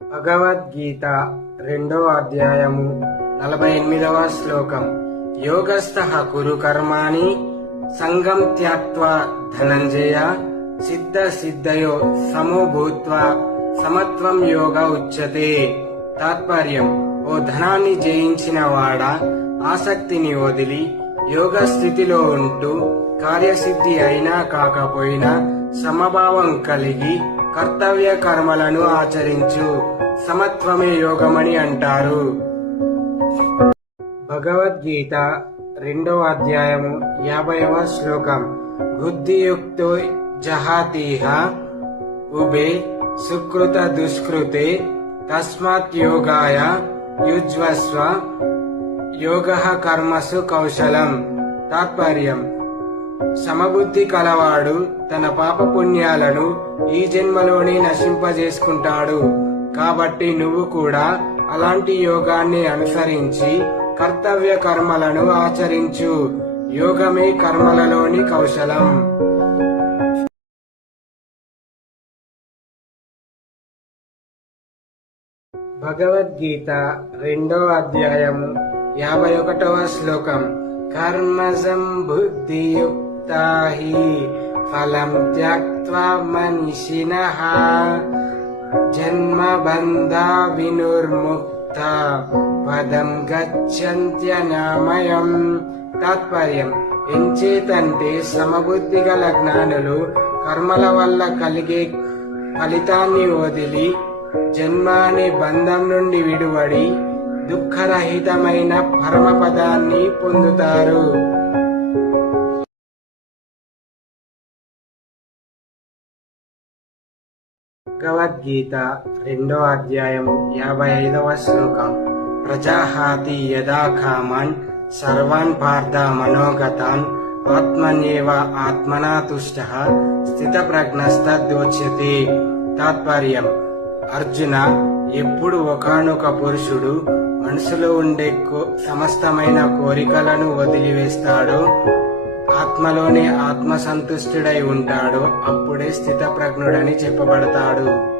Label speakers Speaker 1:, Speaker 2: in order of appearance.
Speaker 1: భగవద్గీత రెండవ అధ్యాయము నలభై ఎనిమిదవ శ్లోకం. యోగస్థ కురు కర్మాణి సంగం త్యాక్వా ధనంజయ సిద్ధ సిద్ధయో సమో భూత్వా సమత్వం యోగ ఉచ్యతే. తాత్పర్యం ఓ ధనాన్ని జయించిన వాడ ఆసక్తిని వదిలి యోగ స్థితిలో ఉంటూ కార్యసిద్ధి అయినా కాకపోయినా సమభావం కలిగి కర్తవ్య కర్మలను ఆచరించు. సమత్వమే యోగమని అంటారు. భగవద్గీత రెండవ అధ్యాయము యాభైవ శ్లోకం. బుద్ధియుక్తో జహాతీహ ఉభే సుకృత దుష్కృతే తస్మాత్ యోగాయ యుజ్వస్వ. యోగ కర్మసు కౌశలం. తాత్పర్యం. సమబుద్ధి కలవాడు తన పాపపుణ్యాలను ఈ జన్మలోనే నశింపజేసుకుంటాడు. కాబట్టి నువ్వు కూడా అలాంటి యోగాన్ని అనుసరించి కర్తవ్య కర్మలను ఆచరించు. యోగమే కర్మలలోని కౌశలం. భగవద్గీత రెండో అధ్యాయము యాభై ఒకటవ శ్లోకం. కర్మ సంబుద్ధియుక్తా హి ఫలం త్యక్త్వా మనిషిన జన్మ బంధా వినుర్ముక్త పదం గచ్చంత్యనామయం తాత్పర్యం ఎంచేతంటే సమబుద్ధి గల జ్ఞానులు కర్మల వల్ల కలిగే ఫలితాన్ని వదిలి జన్మాని బంధం నుండి విడువడి దుఃఖరహితమైన పరమపదాన్ని పొందుతారు భగవద్గీత రెండో అధ్యాయం యాభై ఐదవ శ్లోకం. ప్రజాహాతి యదా కామాన్ సర్వాన్ పార్థ మనోగతాన్ ఆత్మన్యేవ ఆత్మనా తుష్ట స్థిత ప్రజ్ఞస్తద్వచ్యతే తాత్పర్యం అర్జున ఎప్పుడు ఒకానొక పురుషుడు మనసులో ఉండే కో- సమస్తమైన కోరికలను వదిలివేస్తాడో ఆత్మలోనే ఆత్మ సంతుష్టుడై ఉంటాడో అప్పుడే స్థిత ప్రజ్ఞుడని చెప్పబడతాడు.